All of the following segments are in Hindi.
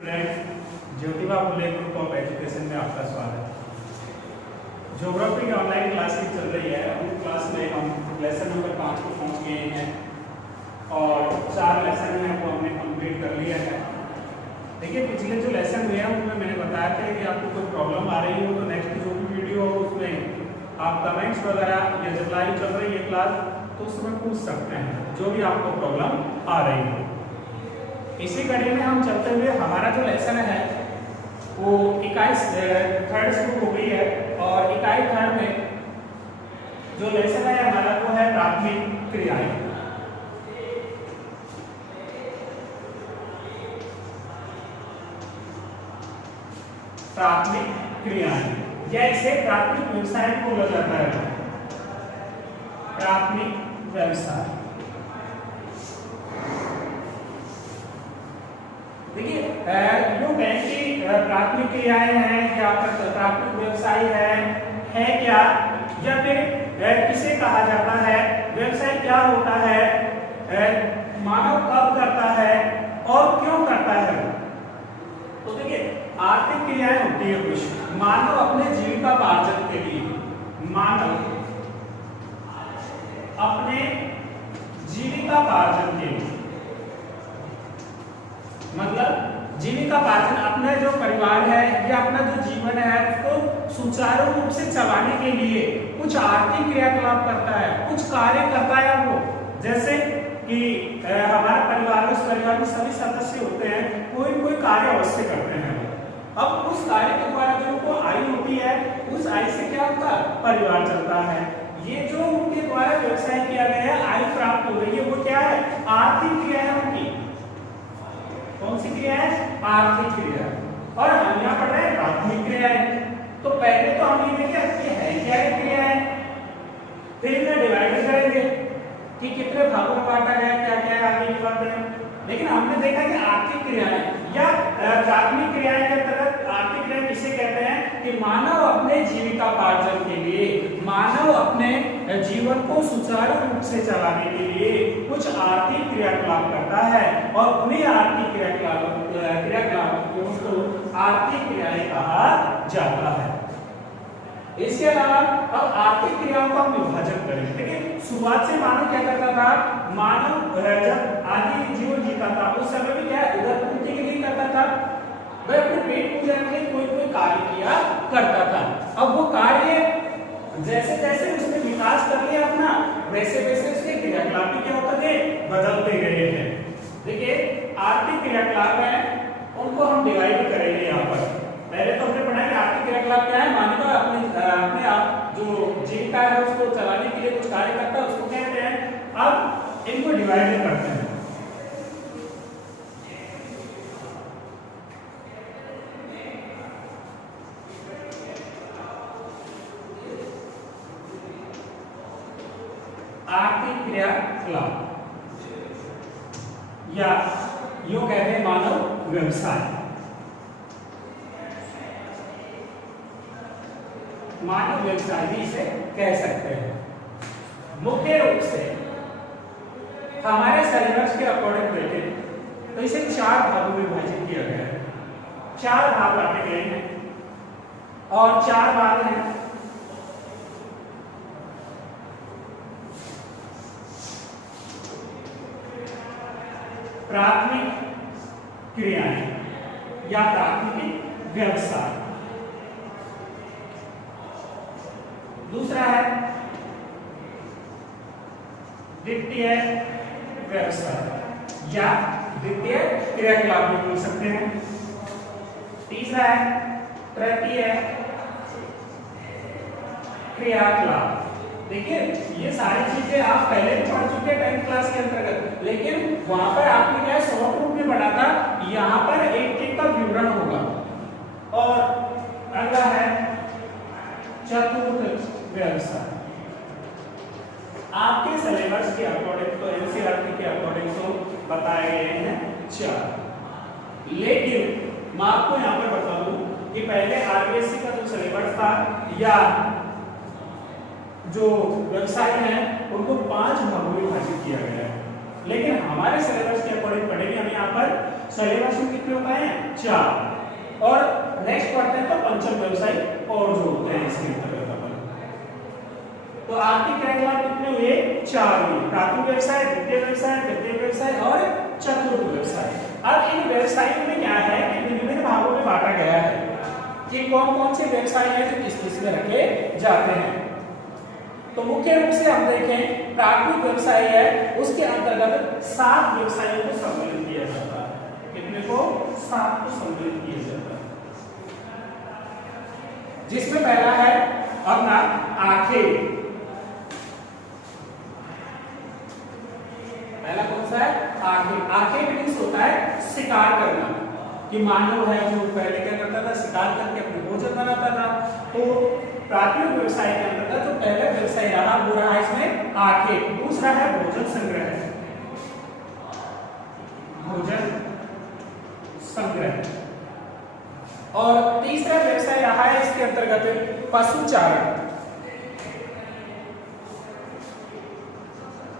Jyotiba Phule group of education में आपका स्वागत है। ज्योग्राफी की ऑनलाइन क्लास की चल रही है। उस क्लास में हम लेसन नंबर 5 को पहुंच गए हैं और 4 लेसन में वो हमने कंप्लीट कर लिया है। देखिए, पिछले जो लेसन हुए हैं उनमें मैंने बताया था कि आपको कोई प्रॉब्लम आ रही हो तो नेक्स्ट जो भी वीडियो हो उसमें आप कमेंट्स वगैरह या जब लाइव चल रही है क्लास तो उसमें पूछ सकते हैं जो भी आपको प्रॉब्लम आ रही हो। इसी कड़ी में हम चलते हुए हमारा जो लेसन है वो इकाई थर्ड शुरू हो गई है और इकाई थर्ड में जो लेसन है हमारा वो है प्राथमिक क्रियाएं। प्राथमिक क्रियाएं या इसे प्राथमिक व्यवसाय बोला जाता है। प्राथमिक व्यवसाय, देखिए यूं कहें कि प्राथमिक क्रियाएं हैं या प्राथमिक व्यवसाय है क्या, या फिर किसे कहा जाता है, व्यवसाय क्या होता है, मानव कब करता है और क्यों करता है। तो देखिए, आर्थिक क्रियाएं होती है कुछ मानव अपने जीविकापार्जन के लिए, मानव अपने जीविकापार्जन के लिए, मतलब जीविकापार्जन अपना जो परिवार है या अपना जो जीवन है उसको सुचारू रूप से चलाने के लिए कुछ आर्थिक क्रियाकलाप करता है, कुछ कार्य करता है वो। जैसे कि हमारा परिवार, उस परिवार में सभी सदस्य होते हैं, कोई कोई कार्य अवश्य करते हैं। अब उस कार्य के द्वारा जो उनको आय होती है उस आय से क्या होता है, परिवार चलता है। ये जो उनके द्वारा व्यवसाय किया गया है, आय प्राप्त हो रही है, वो क्या है, आर्थिक क्रिया है उनकी। कौन सी क्रिया है, आर्थिक क्रिया। और हम यहाँ पढ़ रहे हैं प्राथमिक क्रिया है। तो पहले तो हम ये देखिए है क्या है क्रिया है, फिर इन्हें डिवाइड करेंगे कि कितने भागों में बांटा गया, क्या क्या है आगे की बात करें। लेकिन हमने देखा कि आर्थिक क्रियाएं या प्राथमिक क्रियाएं के अंतर्गत आर्थिक क्रिया किसे कहते हैं कि मानव अपने जीविकापार्जन के लिए, मानव अपने जीवन को सुचारू रूप से चलाने के लिए कुछ आर्थिक क्रियाकलाप करता है और उन्हीं आर्थिक क्रियाकलापों को आर्थिक क्रियाएं कहा जाता है। इसके अलावा अब आर्थिक क्रियाओं का हम विभाजन करेंगे। देखिए, शुरुआत से मानव क्या करता था, मानव जब आदि जीवन जीता था उस समय में क्या उदर पूर्ति के लिए करता था, वह अपने पेट पूजा के लिए कोई कोई कार्य किया करता था। अब वो कार्य जैसे जैसे उसने विकास कर लिया अपना, वैसे वैसे उसके क्रियाकलाप भी क्या होते थे, बदलते गए हैं। देखिए, आर्थिक क्रियाकलाप है उनको हम डिवाइड करेंगे यहाँ पर। पहले तो हमने पढ़ा कि आर्थिक क्रियाकलाप क्या है, मानव अपने आप जो जीविका है उसको चलाने के लिए कुछ कार्य करता है, उसको कहते हैं। अब इनको डिवाइड करते हैं। आर्थिक क्रियाकलाप या यूं कहते हैं मानव व्यवसाय। मानव व्यवसाय भी इसे कह सकते हैं। मुख्य रूप से हमारे सिलेबस के अकॉर्डिंग देखें तो इसे 4 भागों में विभाजित किया गया है। 4 भाग बांटे गए हैं और 4 भाग हैं प्राथमिक क्रियाएं या प्राथमिक व्यवसाय, दूसरा है द्वितीय व्यवसाय या द्वितीय क्रियाकलाप भी बोल सकते हैं, तीसरा है तृतीय क्रियाकलाप। देखिए, ये सारी चीजें आप पहले भी पढ़ चुके हैं 10th क्लास के अंतर्गत, लेकिन वहां पर आपने क्या शॉर्ट रूप में पढ़ा था, यहाँ पर एक एक का विवरण होगा। और अगला है चतुर्थ व्यवसाय। आपके सिलेबस के अकॉर्डिंग तो एनसीईआरटी के अकॉर्डिंग तो बताए गए हैं 4, लेकिन मैं आपको यहाँ पर बता दूं कि पहले आरबीएससी का जो सिलेबस था या जो व्यवसाय है उनको 5 भागों में विभाजित किया गया है। लेकिन हमारे सिलेबस के अकॉर्डिंग पढ़ेंगे हम यहाँ पर सिलेबस में कितने होता है 4। और नेक्स्ट पढ़ते हैं तो पंचम व्यवसाय और जो होते हैं इसके अंतर्गत अपन। तो आर्थिक क्रियाकलाप कितने हुए 4 हुए, प्राथमिक व्यवसाय, द्वितीय व्यवसाय, तृतीय व्यवसाय और चतुर्थ व्यवसाय। अब इन व्यवसायों में क्या है कि विभिन्न भागों में बांटा गया है कि कौन कौन से व्यवसाय हैं जो किस किस में रखे जाते हैं। तो मुख्य रूप से हम देखें प्राथमिक व्यवसाय है उसके अंतर्गत 7 व्यवसायों को सम्मिलित किया जाता है। कितने को 7 को सम्मिलित किया जाता है, जिसमें पहला है अपना आखेट। पहला कौन सा है आखेट। आखेट मीन्स होता है शिकार करना, कि मानव है जो पहले क्या करता था शिकार करके अपने भोजन बनाता था। तो प्राथमिक व्यवसाय के अंतर्गत जो पहला व्यवसाय रहा वो रहा इसमें आखेट। दूसरा है भोजन संग्रह, भोजन संग्रह। और तीसरा व्यवसाय रहा है इसके अंतर्गत पशुचारण,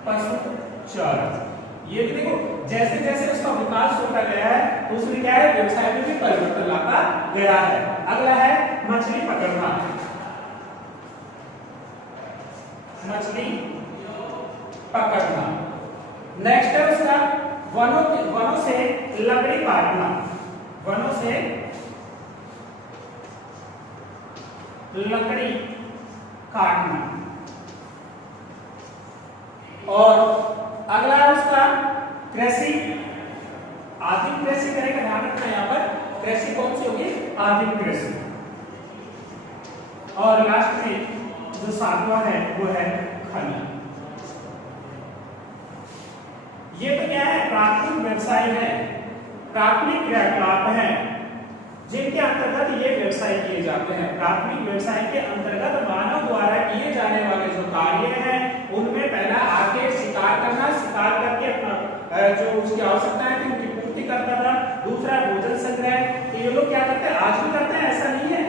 पशुचारण। ये देखो जैसे जैसे उसका विकास होता गया है तो उसमें क्या है व्यवसाय में भी परिवर्तन लाता गया है। अगला है मछली पकड़ना, मछली पकड़ना। नेक्स्ट है उसका वनों से लकड़ी काटना, वनों से लकड़ी काटना। और अगला है उसका कृषि, आदिम कृषि करेगा, ध्यान रखना यहाँ पर कृषि कौन सी होगी आदिम कृषि। और लास्ट में जो 7वां है वो है खनन। ये तो क्या है प्राथमिक व्यवसाय है, प्राथमिक क्रियाकलाप है जिनके अंतर्गत ये व्यवसाय किए जाते हैं। प्राथमिक व्यवसाय के अंतर्गत मानव द्वारा किए जाने वाले जो कार्य हैं उनमें पहला आके शिकार करना, शिकार करके अपना जो उसकी आवश्यकता है उनकी पूर्ति करता था। दूसरा भोजन संग्रह, तो ये लोग क्या करते हैं आज भी करते हैं, ऐसा नहीं है।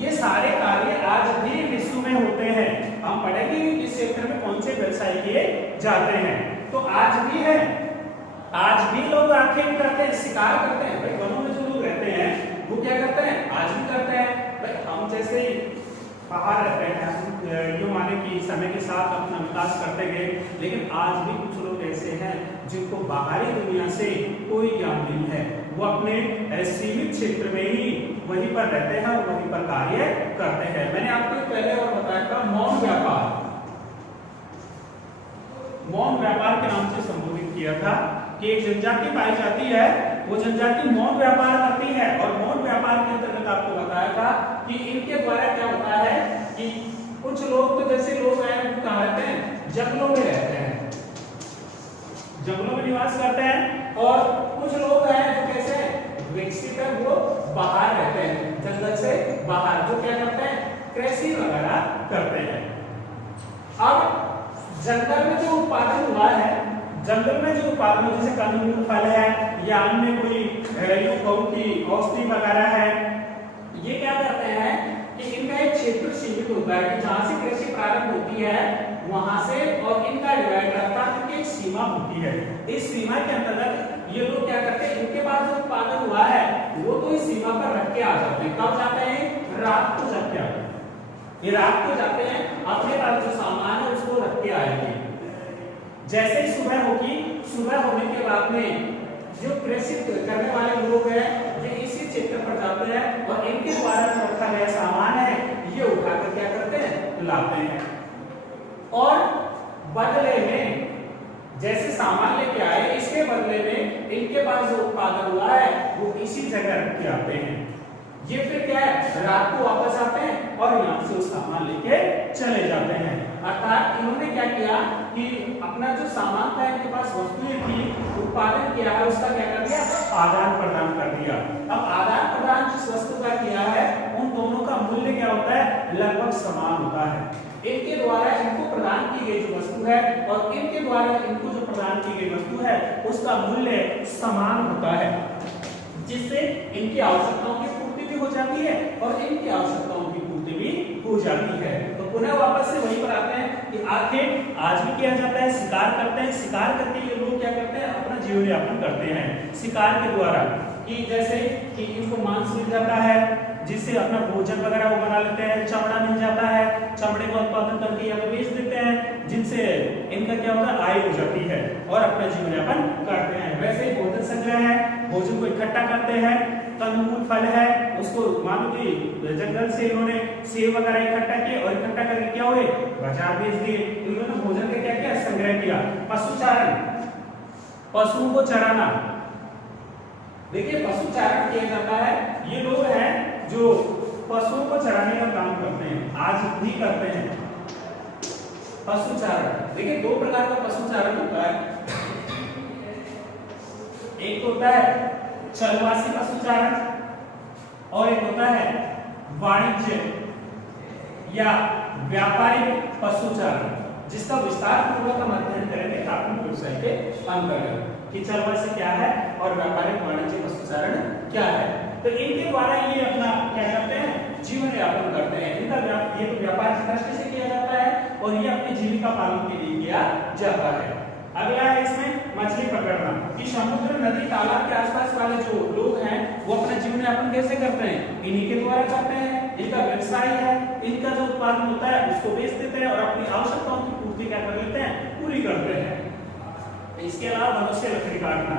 ये सारे कार्य आज भी विश्व में होते हैं। हम पढ़ेंगे इस क्षेत्र में कौन से व्यवसाय किए जाते हैं। तो आज भी है, आज भी लोग आखेट करते हैं, शिकार करते हैं। भाई वनों में जो लोग रहते हैं वो क्या करते हैं आज भी करते हैं। भाई हम जैसे ही बाहर रहते हैं यूं माने कि समय के साथ अपना विकास करते गए, लेकिन आज भी कुछ लोग ऐसे हैं जिनको बाहरी दुनिया से कोई ज्ञान नहीं है। वो अपने सीमित क्षेत्र में ही वहीं पर रहते हैं और वहीं पर कार्य करते हैं। मैंने आपको पहले और बताया था मौन व्यापार, मौन व्यापार के नाम से संबोधित किया था कि एक जनजाति पाई जाती है, वो जनजाति मौन व्यापार करती है। और मौन व्यापार के अंतर्गत आपको बताया था कि इनके द्वारा क्या होता है कि कुछ लोग तो जैसे लोग हैं वो कहाँ रहते हैं जंगलों में रहते हैं, जंगलों में निवास करते हैं। और कुछ लोग हैं जो कैसे विकसित है वो बाहर रहते हैं, जंगल से बाहर, जो क्या करते हैं कृषि वगैरह करते हैं। अब जंगल में जो उत्पादन हुआ है, जंगल में जो उत्पादन जैसे कंदमूल फल है या अन्य कोई गौ की औषधि वगैरह है, ये क्या करते हैं कि इनका एक क्षेत्र सीमित होता है कि जहां से कृषि प्रारंभ होती है वहां से, और इनका डिवाइड रहता है कि एक सीमा होती है। इस सीमा के अंतर्गत ये लोग क्या करते हैं, इनके पास जो उत्पादन हुआ है वो तो इस सीमा पर रख के आ जाते हैं। कब जाते हैं रात को जाके आते हैं, ये रात को जाते हैं, अपने पास जो सामान है उसको रख के आएंगे। जैसे ही सुबह होगी, सुबह होने के बाद में जो कृषि करने वाले लोग हैं ये इसी क्षेत्र पर जाते हैं और इनके द्वारा जो रखा गया सामान है ये उठाकर क्या करते हैं लाते हैं। और बदले में जैसे सामान लेके आए, इसके बदले में इनके पास जो उत्पादन हुआ है वो इसी जगह रख के आते हैं। ये फिर क्या है रात को वापस आते हैं और यहाँ से उस सामान लेके चले जाते हैं। अर्थात इन्होंने क्या किया कि अपना जो सामान था, इनके पास वस्तुएं थी, उत्पादन किया है, उसका क्या कर दिया आदान प्रदान कर दिया। अब आदान प्रदान जिस वस्तु का किया है उन दोनों का मूल्य क्या होता है लगभग समान होता है। इनके द्वारा इनको प्रदान की गई जो वस्तु है और इनके द्वारा इनको जो प्रदान की गई वस्तु है उसका मूल्य समान होता है, जिससे इनकी आवश्यकताओं की पूर्ति भी हो जाती है और इनकी आवश्यकताओं की पूर्ति भी हो जाती है। तो तो पुनः वापस से वही पर आते हैं कि आखिर आज भी किया जाता है, शिकार करते हैं, शिकार करके ये लोग क्या करते हैं, अपना जीवन यापन करते हैं शिकार के द्वारा। कि जैसे कि इनको मांस मिल जाता है जिससे अपना भोजन वगैरह वो बना लेते हैं, चमड़ा मिल जाता है, चमड़े का उत्पादन करके या बेच देते हैं, जिनसे इनका क्या होता है, आय हो जाती है और अपना जीवन यापन करते हैं। वैसे भोजन संग्रह है, भोजन को इकट्ठा करते हैं, कंदमूल फल है उसको मानो कि जंगल से इन्होंने सेब वगैरह इकट्ठा किए और इकट्ठा करके क्या हुए, बाजार भेज दिए। इन्होंने भोजन का क्या किया, संग्रह किया। पशुचारण, पशुओं को चराना, देखिए पशुचारण किया जाता है, ये लोग हैं जो पशुओं को चराने का काम करते हैं, आज भी करते हैं पशुचारण। देखिए दो प्रकार का पशुचारण होता है, एक होता है चरवासी पशुचारण और एक होता है वाणिज्य या व्यापारिक पशुचारण, जिसका विस्तार पूर्वक हम अध्ययन करेंगे प्राथमिक व्यवसाय के अंतर्गत कि चरवासी क्या है और व्यापारिक वाणिज्य पशुचारण क्या है। तो इनके द्वारा ये अपना क्या करते हैं, जीवन यापन करते हैं। इनका ये तो व्यापार की दृष्टि से किया जाता है और ये अपनी जीविका पालन के लिए किया जाता है। अगला है इसमें मछली पकड़ना, कि समुद्र नदी तालाब के आसपास वाले जो लोग हैं वो अपना जीवन यापन कैसे करते हैं, इन्हीं के द्वारा करते हैं। इनका व्यवसाय है, इनका जो उत्पादन होता है उसको बेच देते हैं और अपनी आवश्यकताओं की पूर्ति क्या कर लेते हैं, पूरी करते हैं। इसके अलावा मनुष्य लकड़ी काटना,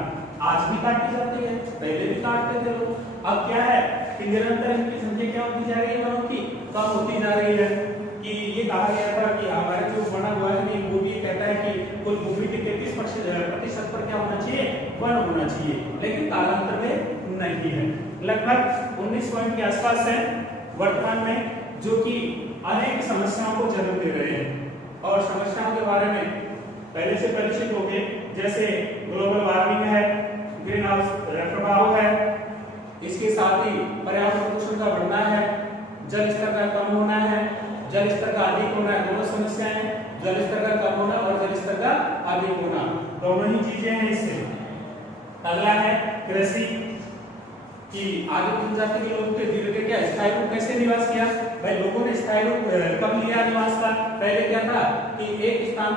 आज भी काटी जाती है, पहले भी काटते थे लोग। अब क्या है कि निरंतर इनकी संख्या क्या होती जा रही है, वनों की कम होती जा रही है। कि ये कहा गया था कि हमारे जो बना हुआ है वो भी कहता है कि कुल भूमि के 33% पर क्या होना चाहिए, वन होना चाहिए, लेकिन कालांतर में नहीं है। लगभग 19 पॉइंट के आसपास है वर्तमान में, जो कि अनेक समस्याओं को जन्म दे रहे हैं और समस्याओं के बारे में पहले से परिचित हो गए, जैसे ग्लोबल वार्मिंग है, ग्रीन हाउस प्रभाव है, इसके साथ ही पर्यावरण प्रदूषण का बढ़ना है, जल स्तर का कम होना है, जल स्तर का अधिक होना है, दोनों समस्याएं हैं, जल स्तर का कम होना और जल स्तर का अधिक होना, दोनों ही चीजें हैं इससे। अगला है कृषि, कि आगे जनजाति के लोग थे, धीरे धीरे क्या स्थायी रूप कैसे निवास किया, भाई लोगों ने स्थायी रूप कब लिया निवास का, पहले क्या था कि एक स्थान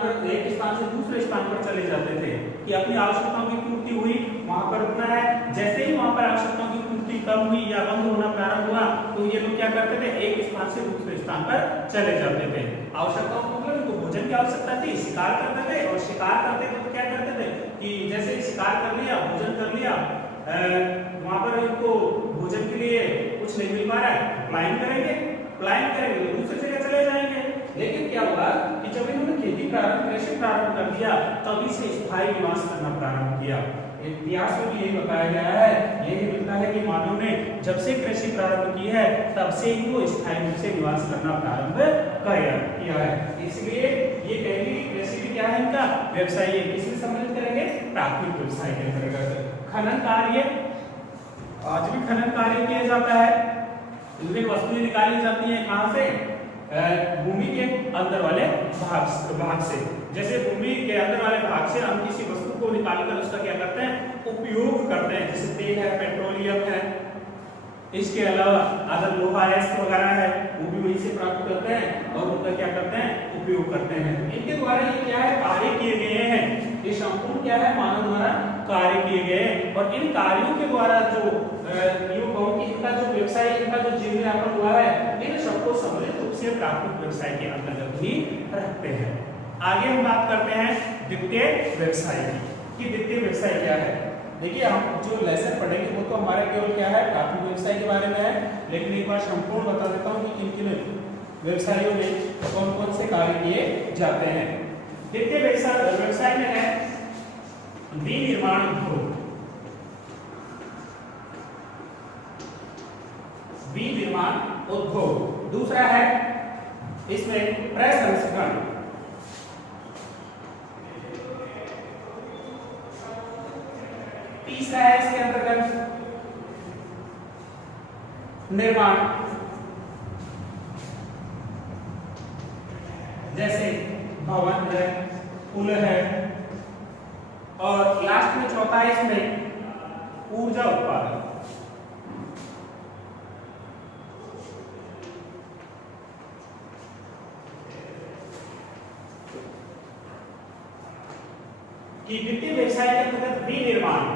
से दूसरे स्थान पर चले जाते थे कि अपनी आवश्यकताओं की पूर्ति हुई, वहां पर रुकना है। जैसे ही वहां पर आवश्यकताओं की पूर्ति कम हुई या बंद होना प्रारंभ हुआ तो ये लोग क्या करते थे, एक स्थान से दूसरे स्थान पर चले जाते थे। आवश्यकताओं को मतलब उनको भोजन की आवश्यकता थी, शिकार करते थे और शिकार करते थे तो क्या करते थे कि जैसे ही शिकार कर लिया, भोजन कर लिया, वहां पर इनको भोजन के लिए कुछ नहीं मिल पा रहा है, पलायन करेंगे तो दूसरी जगह चले जाएंगे। लेकिन क्या हुआ कि जब इन्होंने खेती प्रारंभ, कृषि प्रारंभ कर दिया, तभी से स्थायी निवास करना प्रारंभ किया। इतिहास में भी यही बताया गया है, यही मिलता है कि मानव ने जब से कृषि प्रारंभ की है तब से ही वो स्थायी रूप से निवास करना प्रारंभ किया है। इसलिए ये कहेंगे कि कृषि भी क्या है, इनका व्यवसाय है। किससे सम्मिलित करेंगे, प्राथमिक व्यवसाय के अंतर्गत। खनन कार्य, आज भी खनन कार्य किया जाता है, विभिन्न वस्तुएं निकाली जाती हैं, कहां से, भूमि के अंदर वाले भाग से। जैसे भूमि के अंदर वाले भाग से हम किसी वस्तु को निकालकर उसका क्या करते हैं, उपयोग करते हैं, जैसे तेल है, पेट्रोलियम है, इसके अलावा अगर लोहा वगैरह है वो भी वहीं से प्राप्त करते हैं और उनका क्या करते हैं, उपयोग करते हैं। इनके द्वारा ये क्या है, कार्य किए गए हैं, ये संपूर्ण क्या है, मानव द्वारा कार्य किए गए हैं। और इन कार्यों के द्वारा जो इनका जो व्यवसाय, इनका जो जीवन यापन हुआ है, इन सबको सम्मिलित रूप से प्राथमिक व्यवसाय के अंतर्गत ही रखते हैं। आगे हम बात करते हैं द्वितीय व्यवसाय की, द्वितीय व्यवसाय क्या है। देखिए हम जो लेसन पढ़ेंगे वो तो हमारा केवल क्या है, प्राथमिक व्यवसाय के बारे में है, लेकिन एक बार संपूर्ण बता देता हूँ कि किन किन व्यवसायों में कौन कौन से कार्य किए जाते हैं। द्वितीय व्यवसाय में है विनिर्माण उद्योग, विनिर्माण उद्योग। दूसरा है इसमें प्रसंस्करण, तीसरा है इसके अंतर्गत निर्माण, जैसे भवन है, पुल है, और लास्ट में चौथा है इसमें ऊर्जा उत्पादन। कि वित्तीय व्यवसाय के अंतर्गत विनिर्माण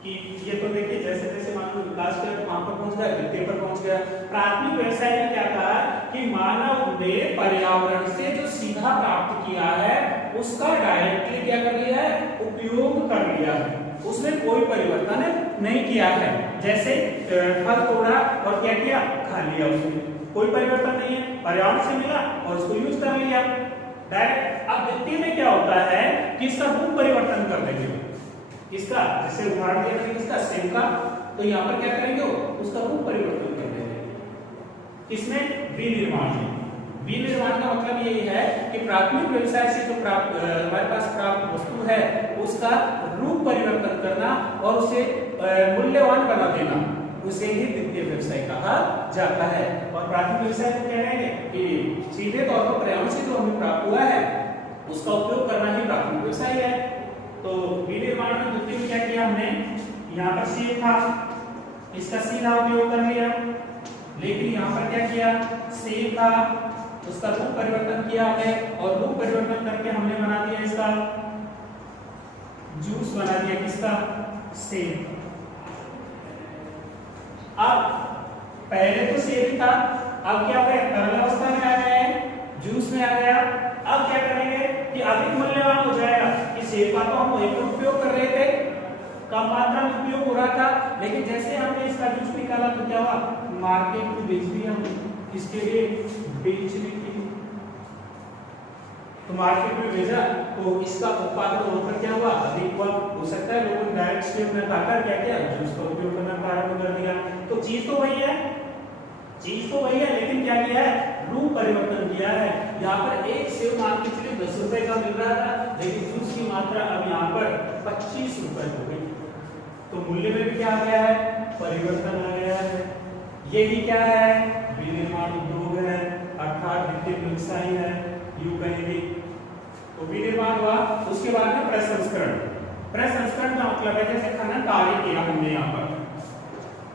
कि ये तो देखिए जैसे जैसे मानव विकास कर वहां पर पहुंच गया, वित्तीय पर पहुंच गया। प्राथमिक व्यवसाय में क्या कहा कि मानव ने पर्यावरण से जो सीधा प्राप्त किया है उसका डायरेक्टली क्या कर लिया है, उपयोग कर लिया है, उसमें कोई परिवर्तन नहीं किया है। जैसे फल तोड़ा और क्या किया, खा लिया, उसमें कोई परिवर्तन नहीं है, पर्यावरण से मिला और उसको यूज कर लिया डायरेक्ट। अब वित्तीय में क्या होता है कि इसका रूप परिवर्तन कर देंगे, इसका जैसे उदाहरण दिया मैंने किसका, सेब का, तो यहाँ पर क्या करेंगे, उसका रूप परिवर्तन कर देंगे। इसमें विनिर्माण है। विनिर्माण का मतलब यही है कि प्राथमिक व्यवसाय से जो प्राप्त हमारे पास प्राप्त वस्तु है उसका रूप परिवर्तन करना और उसे मूल्यवान बना देना, उसे ही द्वितीय व्यवसाय कहा जाता है। और प्राथमिक व्यवसाय को कह रहे हैं कि सीधे तौर पर पर्यावरण से जो हमें प्राप्त हुआ है उसका उपयोग करना ही प्राथमिक व्यवसाय है। तो विनिर्माण में द्वितीय में क्या किया हमने, यहाँ पर सेब था, इसका सीधा उपयोग कर लिया, लेकिन यहाँ पर क्या किया, सेब था, उसका रूप परिवर्तन किया हमने और रूप परिवर्तन करके हमने बना दिया इसका जूस, बना दिया किसका, सेब। अब पहले तो सेब ही था, अब क्या हो गया, तरल अवस्था में आ गया है, जूस में आ गया। अब क्या करेंगे कि अधिक मूल्यवान हो जाएगा कि सेब का तो हम वही पर उपयोग कर रहे थे, कम मात्रा में उपयोग हो रहा था, लेकिन जैसे हमने इसका जूस निकाला तो क्या हुआ, मार्केट में बेच दिया हमने, इसके लिए बेचने के लिए तो मार्केट में भेजा, तो इसका उत्पादन होकर क्या हुआ, अधिक हुआ। हो सकता है लोगों ने डायरेक्ट सेब में खाकर क्या किया, जूस का उपयोग करना प्रारंभ कर दिया। तो चीज तो वही है, चीज तो वही है, लेकिन क्या किया है, रूप परिवर्तन किया है। यहाँ पर एक सेब मान के चलिए 10 रुपए का मिल रहा था, लेकिन जूस की मात्रा अब यहाँ पर 25 रुपए हो गई, तो मूल्य में भी क्या आ गया है, परिवर्तन आ गया है। यही क्या है, विनिर्माण उद्योग है, अर्थात वित्तीय व्यवसाय है, यूं कहेंगे। तो विनिर्माण हुआ, उसके बाद में प्रसंस्करण। प्रसंस्करण का मतलब है जैसे खनन कार्य किया हमने यहाँ पर,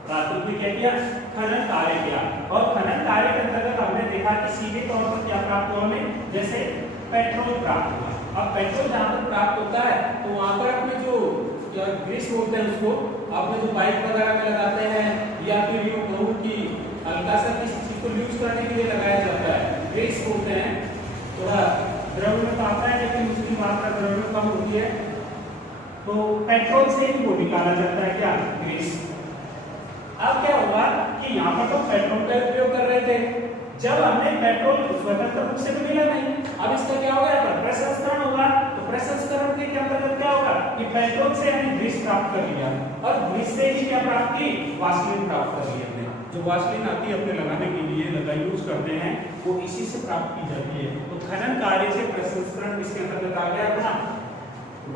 प्राथमिक में क्या किया, खनन कार्य किया, और खनन कार्य के अंतर्गत हमने देखा कि सीधे तौर पर क्या प्राप्त हुआ हमें, जैसे पेट्रोल प्राप्त हुआ। अब पेट्रोल जहाँ पर प्राप्त होता है तो वहाँ पर अपने जो ग्रीस बोलते हैं उसको अपने जो बाइक वगैरह में लगाते हैं, या फिर यूं कहूं कि हल्का सा किसी चीज को यूज करने के लिए लगाया जाता है, ग्रीस बोलते हैं। थोड़ा द्रव्य में आता है लेकिन उसकी मात्रा द्रव्य कम होती है, तो पेट्रोल से ही वो निकाला जाता है क्या, ग्रीस। अब क्या होगा कि यहाँ पर तो पेट्रोल का उपयोग कर रहे थे, जब हमने पेट्रोल स्वतंत्र रूप से तो मिला नहीं, अब इसका क्या होगा, प्रसंस्करण होगा। तो प्रसंस्करण के अंतर्गत क्या होगा कि पेट्रोल से हमने ग्रीस प्राप्त कर लिया, और ग्रीस से ही क्या प्राप्त की, वासलिन प्राप्त कर लिया हमने। जो वासलिन आती है अपने लगाने के लिए यूज करते हैं, वो इसी से प्राप्त की जाती है। तो खनन कार्य से प्रसंस्करण इसके अंतर्गत आ गया अपना,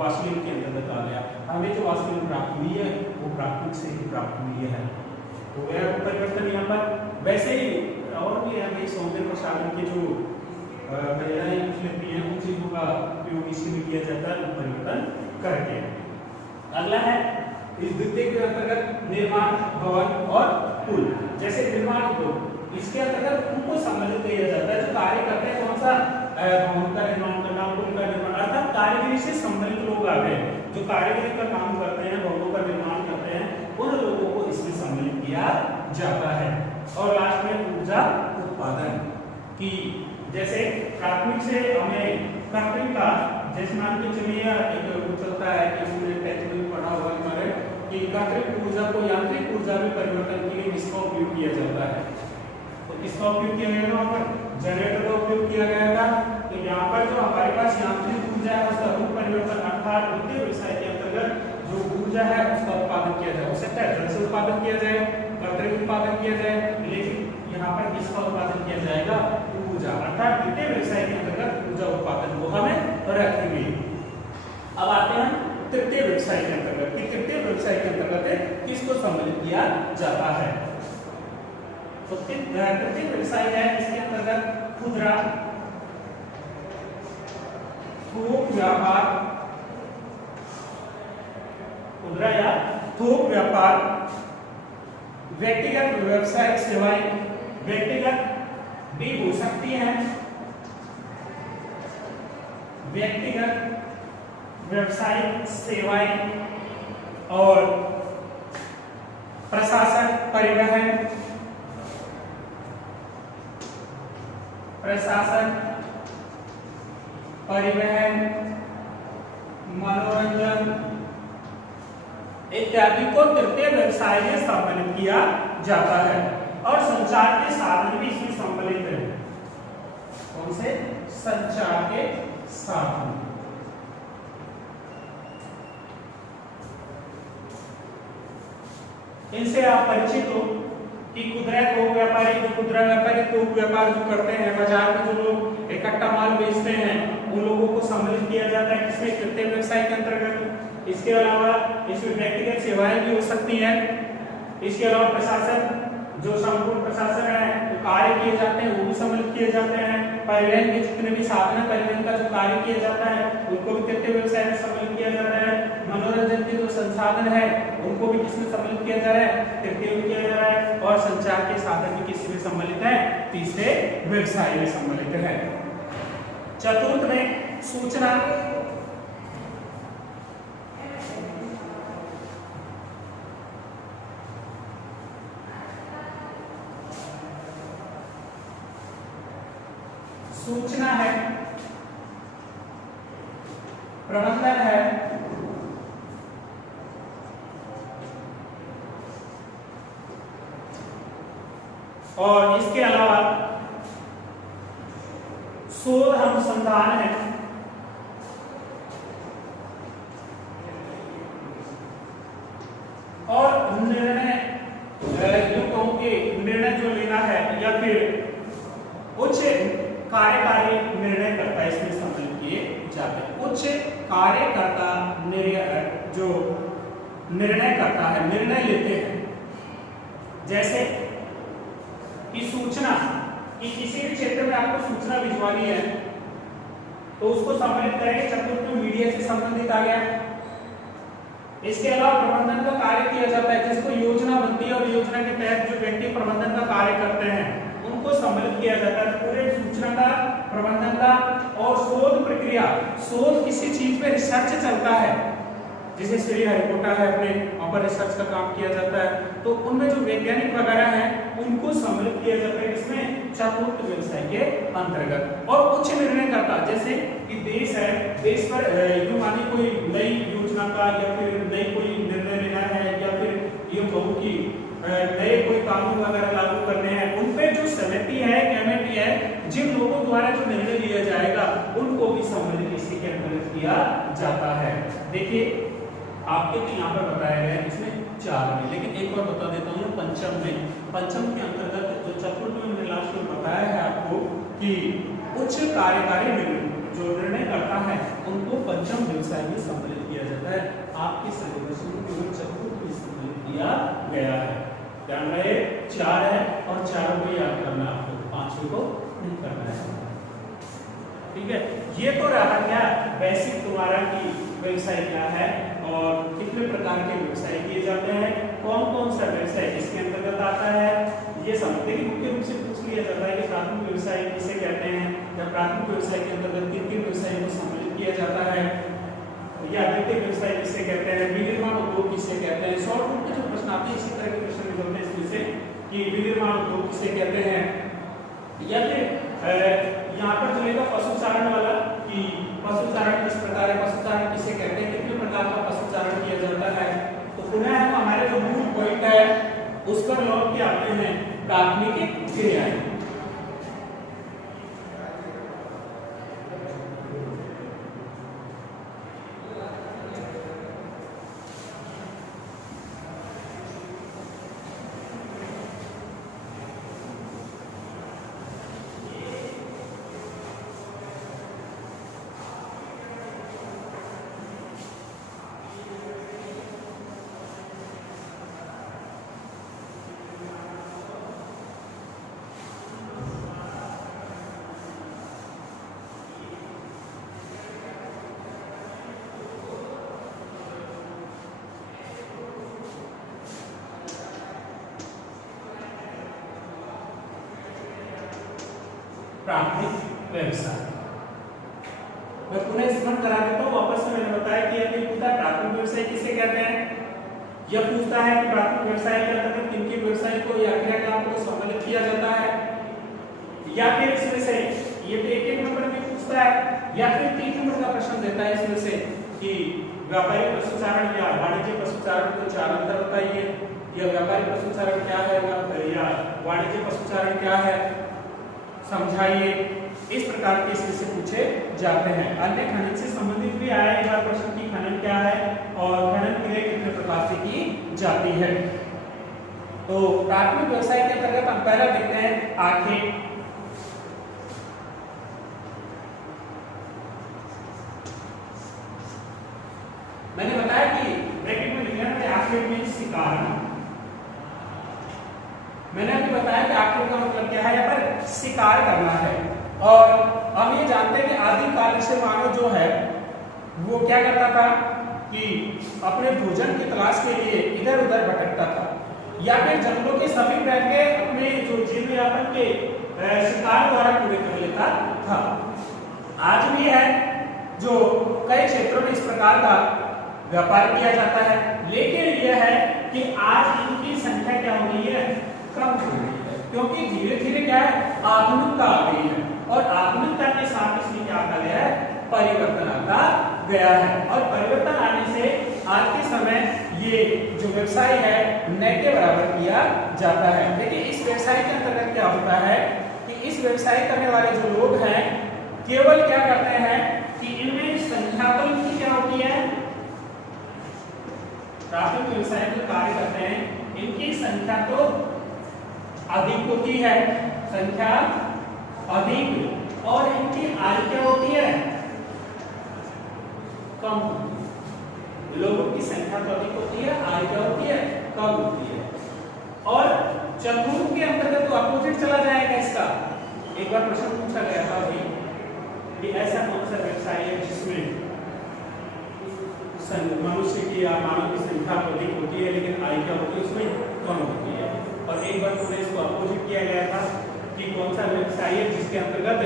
वासलिन के अंतर्गत आ गया। हमें जो वासलिन प्राप्त हुई है वो प्राथमिक से ही प्राप्त हुई है, तो वह परिवर्तन यहाँ पर। वैसे ही और भी हमें सौंदर्य प्रसाधन के जो महिलाएं यूज लेती हैं उन चीजों का उपयोग इसी में किया जाता है, परिवर्तन करके। अगला है इस द्वितीय के अंतर्गत निर्माण, भवन और पुल। जैसे निर्माण उद्योग, इसके अंतर्गत उनको सम्मिलित किया जाता है जो कार्य करते हैं, कौन सा, भवन का निर्माण करना, पुल का निर्माण, अर्थात कारीगरी से संबंधित लोग आते हैं जो कारीगरी का काम करते हैं, भवनों का निर्माण करते हैं, उन लोगों को इसमें सम्मिलित किया जाता है। और लास्ट में ऊर्जा उत्पादन की, जैसे प्राथमिक से हमें कृत्रिम का, जैसे मान के चलिए एक चलता है कि हमने टेक्निक में पढ़ा होगा हमारे कि कृत्रिम ऊर्जा को यांत्रिक ऊर्जा में परिवर्तन के लिए किसका उपयोग किया जाता है, तो किसका उपयोग किया गया, वहाँ पर जनरेटर का उपयोग किया गया था। तो यहाँ पर जो हमारे पास यांत्रिक ऊर्जा है उसका रूप परिवर्तन, अर्थात वित्तीय व्यवसाय के अंतर्गत जो ऊर्जा है उसका उत्पादन किया जाए। हो सकता है जल से उत्पादन किया जाए, कृत्रिम उत्पादन किया जाए, लेकिन यहाँ पर किसका उत्पादन किया जाएगा, ऊर्जा, अर्थात वित्तीय व्यवसाय के अंतर्गत ऊर्जा उत्पादन को हमें रखेंगे। अब आते हैं तृतीय व्यवसाय के अंतर्गत, कि तृतीय व्यवसाय के अंतर्गत किसको सम्मिलित किया जाता है। तो तृतीय व्यवसाय है, इसके अंतर्गत खुदरा, थोक व्यापार, खुदरा या थोक व्यापार, व्यक्तिगत व्यवसायिक सेवाएं, व्यक्तिगत भी हो सकती हैं, व्यक्तिगत व्यावसायिक सेवाएं और प्रशासन, परिवहन, मनोरंजन इत्यादि को तृतीय व्यवसाय में सम्मिलित किया जाता है। और संचार के साधन भी इसमें सम्मिलित है। कौन से? संचार के साधन। इनसे आप परिचित हो कि खुदरा थोक व्यापारी, जो खुदरा व्यापारी थोक व्यापार जो करते हैं, बाजार में जो लोग इकट्ठा माल बेचते हैं, उन लोगों को सम्मिलित किया जाता है किसमें? तृतीय व्यवसाय के अंतर्गत। इसके अलावा इसमें व्यक्तिगत सेवाएं भी हो सकती हैं। इसके अलावा प्रशासन, जो संपूर्ण प्रशासन है, जो कार्य किए जाते हैं वो भी सम्मिलित किए जाते हैं। परिवहन के जितने भी साधन है, परिवहन का जो कार्य किया जाता है उनको भी तृतीय व्यवसाय में सम्मिलित किया जाता है। मनोरंजन के जो संसाधन है उनको भी किसमें सम्मिलित किया जा रहा है? तृतीय में किया जा रहा है। और संचार के साधन भी किसमें सम्मिलित है? तीसरे व्यवसाय में सम्मिलित है। चतुर्थ में सूचना। सूचना है, प्रबंधन है, और इसके अलावा शोध अनुसंधान है, और निर्णय निर्णय जो लेना है या फिर उच्च कार्यकारी निर्णय करता इसमें सम्मिलित किए जाते हैं। उच्च कार्यकर्ता जो निर्णय करता है, निर्णय लेते हैं। जैसे कि सूचना, कि किसी भी क्षेत्र में आपको सूचना भिजवानी है तो उसको सम्मिलित करेंगे। चतुर्थ में मीडिया से संबंधित आ गया। इसके अलावा प्रबंधन का कार्य किया जाता है, जिसको योजना बनती है और योजना के तहत जो व्यक्ति प्रबंधन का कार्य करते हैं उनको सम्मिलित किया जाता है। पूरे सूचना का, प्रबंधन का और शोध प्रक्रिया। शोध किसी चीज पे रिसर्च चलता है, जैसे श्री हरिकोटा है, अपने वहां पर रिसर्च का काम किया जाता है, तो उनमें जो वैज्ञानिक वगैरह हैं उनको सम्मिलित किया जाता है इसमें चतुर्थ व्यवसाय के अंतर्गत। और उच्च निर्णय करता, जैसे कि देश है, देश पर मानी कोई नई योजना का या फिर नई कोई निर्णय लेना है या फिर ये कहूं कि नए कोई कानून वगैरह लागू करने हैं, उन पे जो समिति है, कमेटी है, जिन लोगों द्वारा जो निर्णय लिया जाएगा उनको भी सम्मिलित इसी के अंतर्गत किया जाता है। देखिए आपके तो यहाँ पर बताया गया है इसमें 4 में, लेकिन एक बार बता देता हूँ पंचम में। पंचम के अंतर्गत जो चतुर्थ में मैंने लास्ट में बताया है आपको कि उच्च कार्यकारी जो निर्णय करता है उनको पंचम व्यवसाय में सम्मिलित किया जाता है। आपके सिलेबस में केवल चतुर्थ में सम्मिलित किया गया है। ध्यान रहे 4 है और 4 को याद करना है आपको, 5वें को नहीं करना है। ठीक है, ये तो रहा क्या बेसिक तुम्हारा की व्यवसाय क्या है और कितने प्रकार के व्यवसाय किए जाते हैं, कौन कौन सा व्यवसाय इसके अंतर्गत आता है, ये समझते कि मुख्य रूप से पूछ लिया जाता है कि प्राथमिक व्यवसाय किसे कहते हैं या प्राथमिक व्यवसाय के अंतर्गत किन किन व्यवसायों को सम्मिलित किया जाता है, या द्वितीय व्यवसाय किसे कहते हैं, विनिर्माण उद्योग किसे कहते हैं। शॉर्ट रूट में जो प्रश्न आते हैं इसी तरह के प्रश्न निकलते हैं इसमें से कि विनिर्माण उद्योग किसे कहते हैं, या फिर यहाँ पर चलेगा पशुचारण वाला कि पशुचारण किस प्रकार है, पशुचारण किसे कहते हैं, कितने प्रकार का पशुचारण किया जाता है। तो पुनः हम हमारे जो मूल पॉइंट है उस पर लौट के आते हैं, प्राथमिक क्रियाएं। प्राथमिक व्यवसाय मैं पुनः स्मरण करा देता हूँ। वापस से मैंने बताया कि यह पूछता है प्राथमिक व्यवसाय किसे कहते हैं। यह पूछता है कि प्राथमिक व्यवसाय के अंतर्गत किन किन व्यवसाय को या क्रियाकलाप को सम्मिलित किया जाता है, या फिर इसमें से ये तो एक नंबर में पूछता है, या फिर 3 नंबर का प्रश्न देता है इसमें से कि व्यापारिक पशुचारण या वाणिज्य पशुचारण को चार अंतर बताइए, या व्यापारिक पशुचारण क्या है या वाणिज्य पशुचारण क्या है समझाइए। इस प्रकार के इसमें से पूछे जाते हैं। अन्य खनन से संबंधित भी आया एक बार प्रश्न की खनन क्या है और खनन क्रिया कितने प्रकार से की जाती है। तो प्राथमिक व्यवसाय के अंतर्गत हम पहला देखते हैं आखेट। मैंने बताया कि ब्रैकेट में लिख लेना आखेट में शिकार। मैंने अभी बताया कि आखेट का मतलब क्या है, यहाँ पर शिकार करना है। और हम ये जानते हैं कि आदिकाल से मानव जो है वो क्या करता था कि अपने भोजन की तलाश के लिए इधर उधर भटकता था, या फिर जंगलों के समीप रह के अपने जो जीवन यापन के शिकार द्वारा पूरे कर लेता था। आज भी है जो कई क्षेत्रों में इस प्रकार का व्यापार किया जाता है, लेकिन यह है कि आज इनकी संख्या क्या हो गई है, कम हो गई है, क्योंकि धीरे धीरे क्या है आधुनिकता आ गई है, और आधुनिकता के साथ इसमें क्या आता गया है, परिवर्तन आता गया है। और परिवर्तन आने से आज के समय ये जो व्यवसाय है नए के बराबर किया जाता है। देखिए इस व्यवसाय के अंतर्गत क्या होता है कि इस व्यवसाय करने वाले जो लोग हैं केवल क्या करते हैं कि इनमें संख्या तो इनकी क्या होती है, प्राथमिक व्यवसाय जो कार्य करते हैं इनकी संख्या तो अधिक होती है, संख्या अधिक, और इनकी आय क्या होती है, कम होती है। लोगों की संख्या तो अधिक होती है, आय क्या होती है, कम होती है। और चतुर्थ के अंतर्गत तो अपोजिट चला जाएगा इसका। एक बार प्रश्न पूछा गया था अभी कि ऐसा कौन सा व्यवसाय है जिसमें मनुष्य की या मानव की संख्या अधिक होती है लेकिन आय क्या होती है उसमें कम होती है। और एक बार पूरे इसको अपोजिट किया गया था कि कौन सा व्यवसाय है जिसके अंतर्गत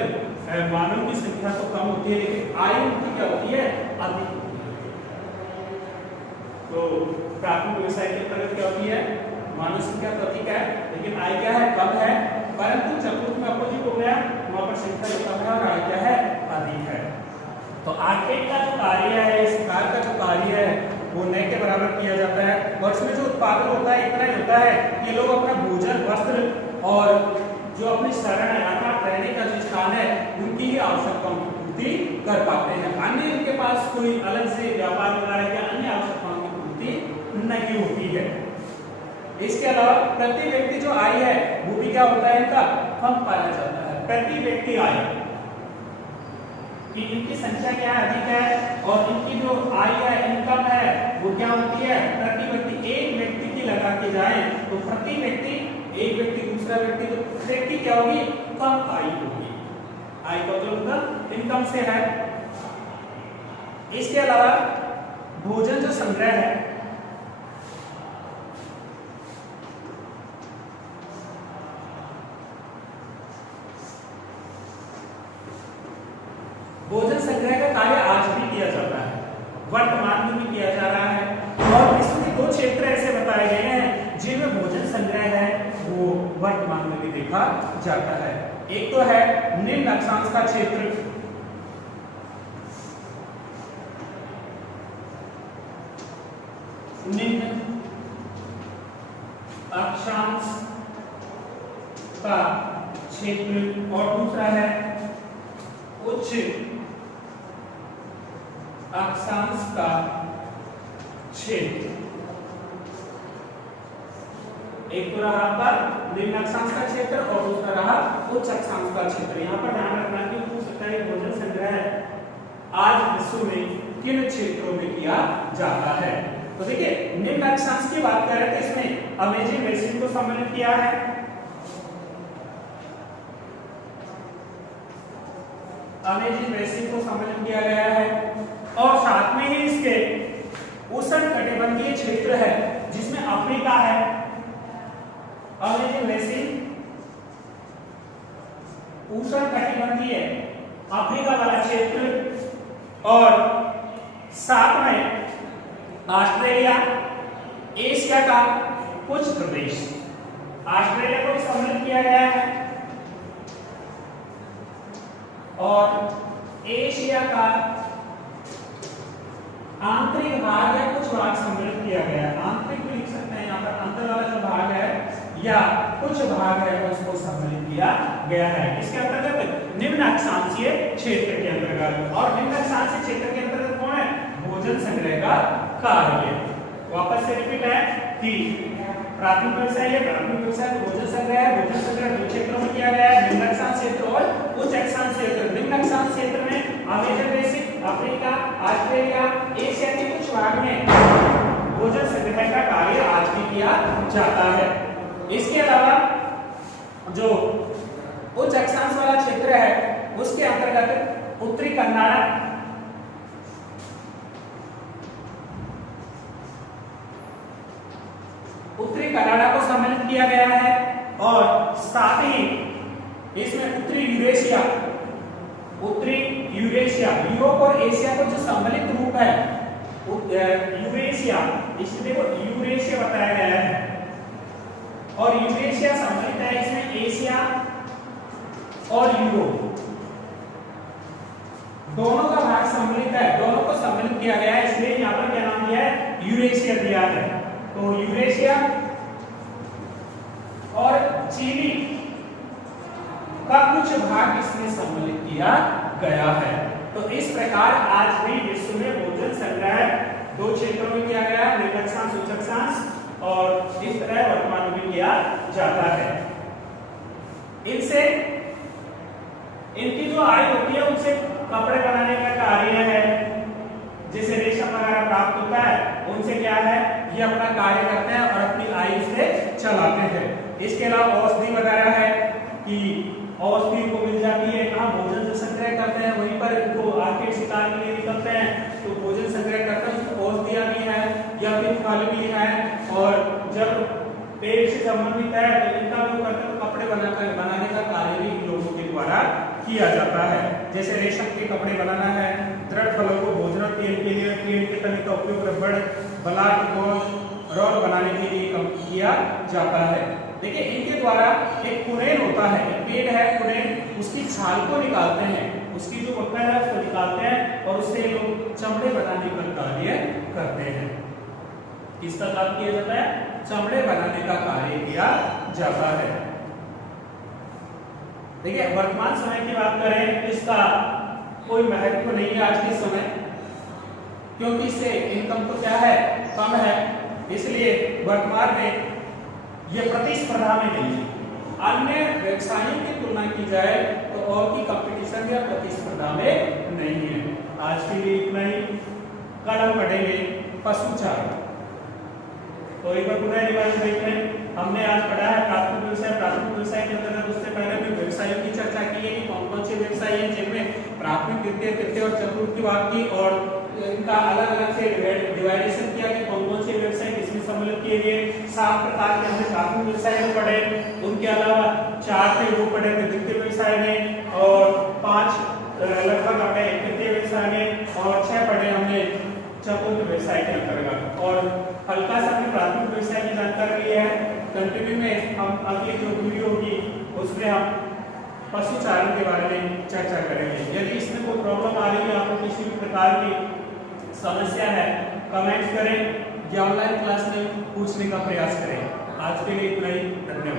मानव की संख्या तो कम होती है लेकिन आय उनकी क्या होती है, अधिक होती है। तो प्राथमिक व्यवसाय के अंतर्गत क्या होती है, मानव संख्या तो अधिक है लेकिन आय क्या है, कम है, परंतु चतुर्थ में अपोजिट हो गया, वहां पर संख्या कम है और आय क्या है, अधिक है। तो आखेट का जो कार्य है, शिकार का जो कार्य है वो नए के बराबर किया जाता है, और इसमें जो उत्पादन होता है इतना ही होता है कि लोग अपना भोजन, वस्त्र और जो अपनी शरण है अर्थात रहने का जो स्थान है उनकी ही आवश्यकताओं की पूर्ति कर पाते हैं। अन्य इनके पास कोई अलग से व्यापार वगैरह या अन्य आवश्यकताओं की पूर्ति नहीं होती है। इसके अलावा प्रति व्यक्ति जो आय है वो भी क्या होता है, इनका कम पाया जाता है। प्रति व्यक्ति आय कि इनकी संख्या क्या अधिक है और इनकी जो आय है, इनकम है वो क्या होती है, प्रति व्यक्ति। एक व्यक्ति की लगा के जाए तो प्रति व्यक्ति, एक व्यक्ति दूसरा व्यक्ति, तो व्यक्ति क्या होगी, कम आय होगी। आय का जो मतलब इनकम से है। इसके अलावा भोजन जो संग्रह है, भोजन संग्रह का कार्य आज भी किया जाता है, वर्तमान में भी किया जा रहा है। और विश्व के 2 क्षेत्र ऐसे बताए गए हैं जिनमें भोजन संग्रह है वो वर्तमान में भी देखा जाता है। एक तो है निम्न अक्षांश का क्षेत्र, निम्न अक्षांश का क्षेत्र, और दूसरा है उच्च अक्षांश का क्षेत्र। एक तो रहा आपका निम्न अक्षांश का क्षेत्र और दूसरा रहा उच्च अक्षांश का क्षेत्र। यहाँ पर ध्यान रखना कि पूछ सकता है भोजन संग्रह आज विश्व में किन क्षेत्रों में किया जाता है। तो देखिए निम्न अक्षांश की बात करें तो इसमें अमेज़न बेसिन को सम्मिलित किया है, अमेज़न बेसिन को सम्मिलित किया गया है, और साथ में ही इसके उष्ण कटिबंधीय क्षेत्र है जिसमें अफ्रीका है। अमेज़न बेसिन उष्ण कटिबंधीय अफ्रीका वाला क्षेत्र, और साथ में ऑस्ट्रेलिया, एशिया का कुछ प्रदेश। ऑस्ट्रेलिया को सम्मिलित किया गया है और एशिया का आंतरिक भाग है, कुछ भाग सम्मिलित किया गया है। आंतरिक भी लिख सकते हैं यहाँ पर, अंदर वाला जो भाग है या कुछ भाग है उसको सम्मिलित किया गया है। इसके अंतर्गत निम्न अक्षांशीय क्षेत्र के अंतर्गत, और निम्न अक्षांशीय क्षेत्र के अंतर्गत कौन है? भोजन संग्रह का कार्य। वापस से रिपीट है कि प्राथमिक व्यवसाय है, प्राथमिक व्यवसाय तो भोजन संग्रह है। भोजन संग्रह दो क्षेत्रों में किया गया है, निम्न अक्षांशीय क्षेत्र और उच्च अक्षांशीय क्षेत्र। निम्न अक्षांशीय क्षेत्र में American basin, Africa, Australia, Asia के कुछ भाग में भोजन संग्रह का कार्य आज भी किया जाता है। इसके अलावा जो उच्च अक्षांश वाला क्षेत्र है उसके अंतर्गत उत्तरी कन्नाडा, उत्तरी कनाडा को सम्मिलित किया गया है और साथ ही इसमें उत्तरी यूरेशिया, यूरोप और एशिया को जो सम्मिलित रूप है यूरेशिया, इसलिए को यूरेशिया बताया गया है और यूरेशिया सम्मिलित है इसमें एशिया और यूरोप दोनों का भाग सम्मिलित है, दोनों को सम्मिलित किया गया है, इसलिए यहाँ पर क्या नाम दिया है? यूरेशिया दिया है। तो यूरेशिया और चिली का कुछ भाग इसमें सम्मिलित किया गया है। तो इस प्रकार आज भी विश्व में भोजन संग्रह दो क्षेत्रों में किया गया, निम्न अक्षांश, उच्च अक्षांश, और इस तरह वर्तमान में किया जाता है। इनसे इनकी जो आय होती है उनसे कपड़े बनाने का कार्य है, जिसे रेशम वगैरह प्राप्त होता है, उनसे क्या है ये अपना कार्य करते हैं और अपनी आयु से चलाते हैं। इसके अलावा औषधि वगैरह है कि औषधि को मिल जाती है, कहाँ भोजन जो संग्रह करते हैं वहीं पर इनको आके शिकार के लिए निकलते हैं तो भोजन संग्रह करते हैं, उसको औषधियाँ भी है या फिर फल भी है, और जब पेट से संबंधित है तो इनका भी करते हैं, कपड़े बनाने का कार्य भी इन लोगों के द्वारा किया जाता है। जैसे रेशम के कपड़े बनाना है, दृढ़ फलों को भोजन तेल के लिए, पेड़ के तने का उपयोग रबड़, बलाट को रोल बनाने के लिए किया जाता है। देखिए इनके द्वारा एक कुरेन होता है, एक पेड़ है कुरेन, उसकी छाल को निकालते हैं, उसकी जो पत्ता है उसको निकालते हैं और उससे लोग चमड़े बनाने का कार्य करते हैं। किसका काम किया जाता है? चमड़े बनाने का कार्य किया जाता है। देखिए वर्तमान समय की बात करें, इसका कोई महत्व नहीं है आज के समय, क्योंकि इससे इनकम तो क्या है? कम है, इसलिए वर्तमान में यह प्रतिस्पर्धा में नहीं है। अन्य व्यवसायों की तुलना की जाए तो और की कंपटीशन या प्रतिस्पर्धा में नहीं है। आज के लिए इतना ही, कल हम पढ़ेंगे पशु चारा। तो एक बार पुनः रिवाइज देखते हैं। हमने आज पढ़ा है प्राथमिक व्यवसाय। प्राथमिक व्यवसाय के अंतर्गत उससे पहले भी व्यवसायों की चर्चा की है कि कौन कौन से व्यवसाय हैं जिनमें प्राथमिक, द्वितीय, तृतीय और चतुर्थ की बात की, और इनका अलग अलग से डिवाइडेशन किया कि कौन कौन से व्यवसाय किसमें सम्मिलित किए गए। 7 प्रकार के हमने प्राथमिक व्यवसाय में पढ़े, उनके अलावा 4 थे वो पढ़े थे द्वितीय व्यवसाय में, और 5 लगभग हमने तृतीय व्यवसाय में, और 6 पढ़े हमने चतुर्थ व्यवसाय के अंतर्गत। और हल्का सा हमने प्राथमिक व्यवसाय की जानकारी ली है। कंटिन्यू में हम अगली जो वीडियो होगी उसमें हम पशु चारण के बारे में चर्चा करेंगे। यदि इसमें कोई प्रॉब्लम आ रही है, आपको किसी भी प्रकार की समस्या है, कमेंट करें या ऑनलाइन क्लास में पूछने का प्रयास करें। आज के लिए इतना ही, धन्यवाद।